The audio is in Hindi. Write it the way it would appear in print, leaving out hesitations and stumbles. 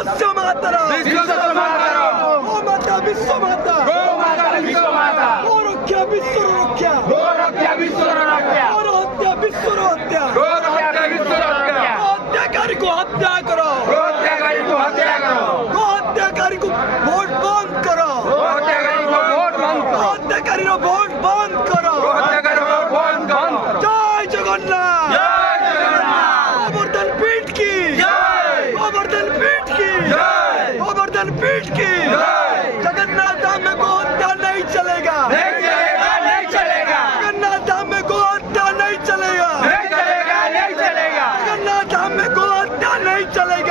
विश्वस्य मातरम गो माता विश्व माता गो रक्षा विश्व रक्षा गो हत्या विश्व हत्या हत्याकारी को हत्या करो गो हत्याकारी को वोट बंद करो हत्याकारी को वोट बंद करो जय जगन्नाथ गोवर्धन पीठ की गोवर्धन पीठ की गोवर्धन पीठ की जगन्नाथ धाम में गो हत्या नहीं चलेगा जगन्नाथ धाम में गो हत्या नहीं चलेगा जगन्नाथ धाम में गो हत्या नहीं चलेगा